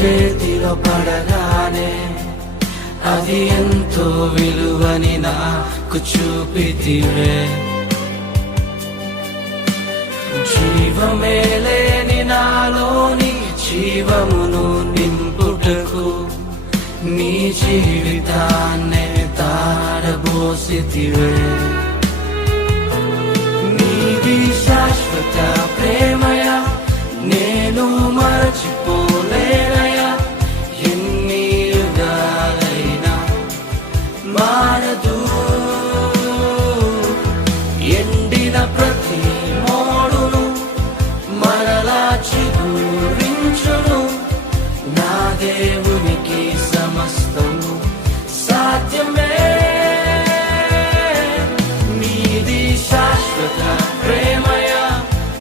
చేతిలో పడగానే అది ఎంతో విలువని నాకు చూపితివే. జీవమే లేని నాలోని జీవమును నింపుటకు నీ జీవితాన్నే తారబోసితివే.